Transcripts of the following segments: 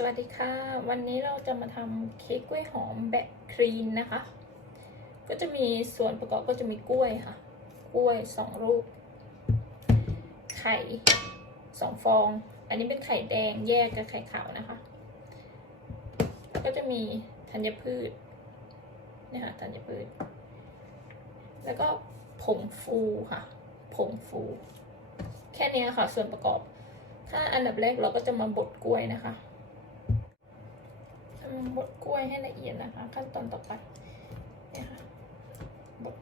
สวัสดีค่ะ วันนี้เราจะมาทำเค้กกล้วยหอมแบบครีนนะคะ ก็จะมีส่วนประกอบก็จะมีกล้วยค่ะ กล้วยสองลูกไข่สองฟอง อันนี้เป็นไข่แดงแยกกับไข่ขาวนะคะ ก็จะมีธัญพืชนี่ค่ะธัญพืช แล้วก็ผงฟูค่ะ ผงฟู แค่นี้ค่ะส่วนประกอบ ถ้าอันดับแรกเราก็จะมาบดกล้วยนะคะ บดกล้วยให้ละเอียดนะคะ ขั้นตอนต่อไปเนี่ยค่ะบด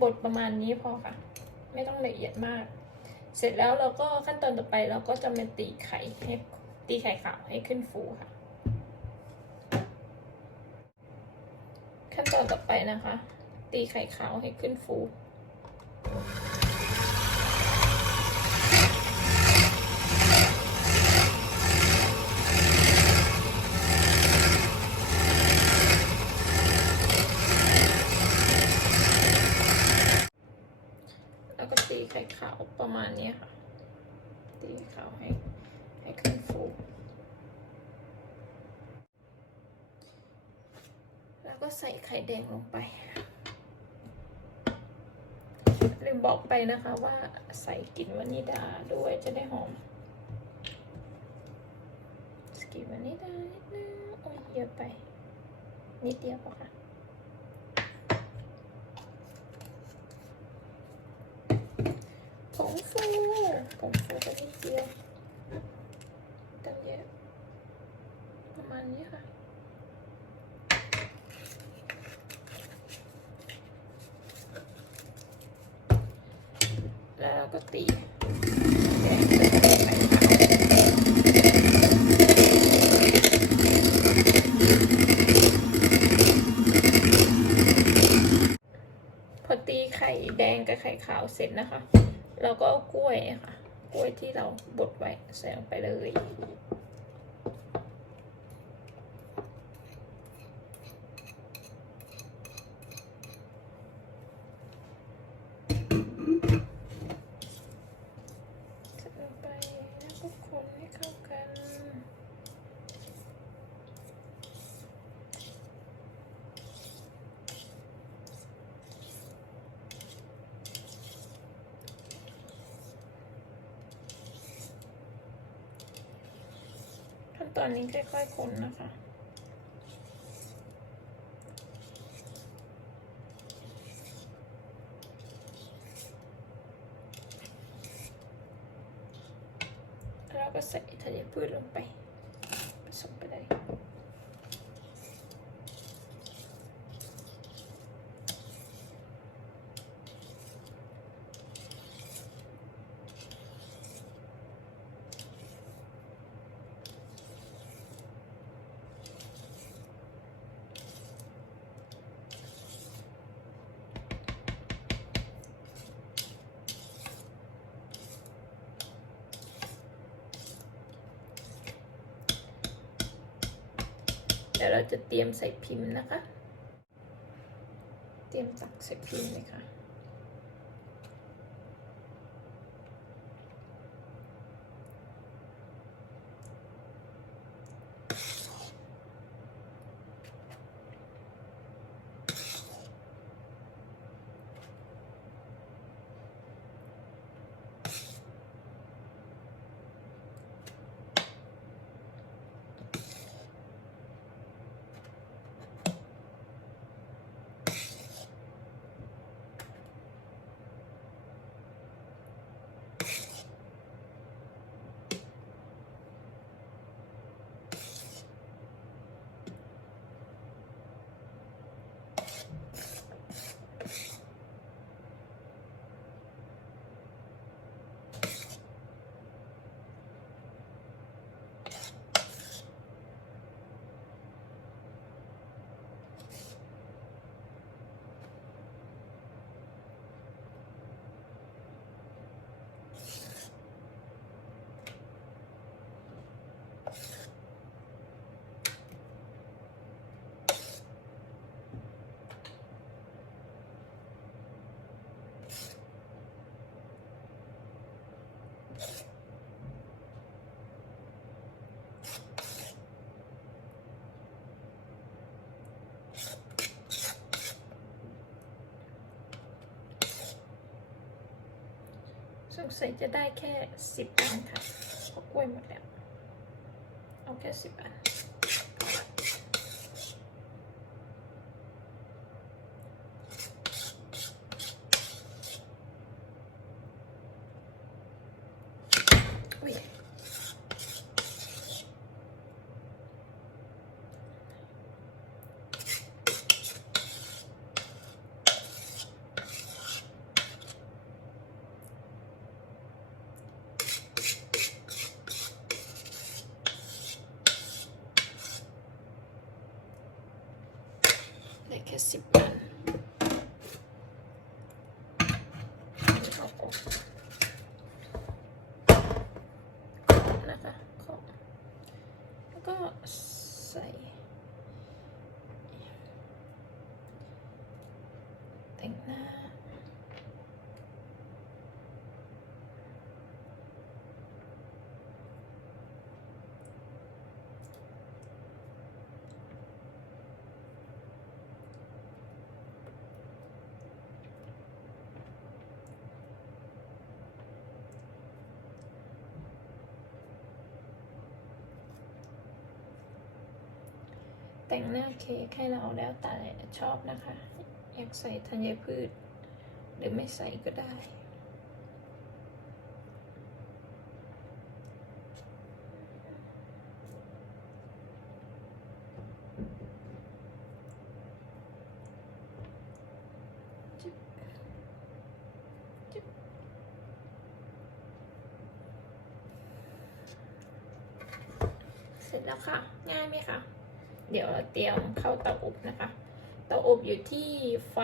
บดประมาณนี้พอค่ะ ไม่ต้องละเอียดมาก เสร็จแล้วเราก็ขั้นตอนต่อไปเราก็จะมาตีไข่ให้ตีไข่ขาวให้ขึ้นฟูค่ะ ขั้นตอนต่อไปนะคะ ตีไข่ขาวให้ขึ้นฟู แล้วก็ตีไข่ขาวประมาณนี้ค่ะ ตีไข่ขาวให้ให้ขึ้นฟูแล้วก็ใส่ไข่แดงลงไป ลืมบอกไปนะคะว่าใส่กลิ่นวานิดาด้วยจะได้หอมสกลิ่นวานิดานิดนึงโอ้ยเยอะไป นิดเดียวพอค่ะผงฟูผงฟูก็นิดเดียวตั้งเยอะประมาณนี้ค่ะ แล้วเรา ก็ตีพอตีไข่แดงกับไข่ขาวเสร็จนะคะ เราก็เอากล้วยค่ะ กล้วยที่เราบดไว้ใส่ลงไปเลย ใส่ลงไปแล้วก็คนให้เข้ากัน ขั้น ตอนนี้ค่อยๆคนนะคะแล้วก็ใส่ธัญพืชลงไปผสมไปเลย จะเตรียมใส่พิมพ์นะคะ เตรียมตักใส่พิมพ์เลยค่ะ สงสัยจะได้แค่สิบอันค่ะเพราะกล้วยหมดแล้ว เอาแค่สิบอันอุ้ยได้แค่สิบอันเอาออกนะคะของแล้วก็ใส่ แต่งหน้า แต่งหน้าเค้กให้เราแล้วแต่ชอบนะคะ อยากใส่ธัญพืช หรือไม่ใส่ก็ได้ เสร็จแล้วค่ะ ง่ายไหมคะ เดี๋ยวเราเตรียมเข้าเตาอบนะคะ เตาอบอยู่ที่ไฟ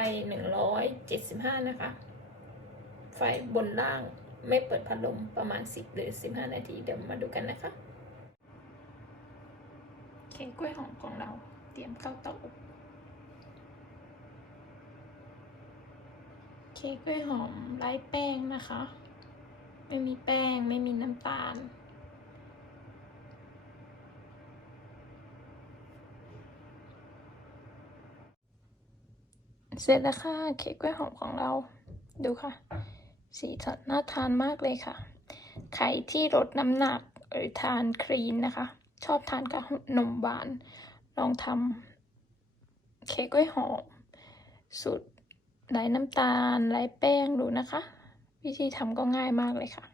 175 นะคะ ไฟบนล่างไม่เปิดพัดลมประมาณ 10 หรือ 15 นาที เดี๋ยวมาดูกันนะคะเค้กกล้วยหอมของเราเตรียมเข้าเตาอบเค้กกล้วยหอมไร้แป้งนะคะ ไม่มีแป้งไม่มีน้ำตาล เสร็จแล้วค่ะ เค้กกล้วยหอมของเรา ดูค่ะ สีสันน่าทานมากเลยค่ะ ใครที่ลดน้ำหนักหรือทานครีนนะคะ ชอบทานกับนมหวาน ลองทำเค้กกล้วยหอมสูตรไร้น้ำตาลไร้แป้งดูนะคะ วิธีทำก็ง่ายมากเลยค่ะ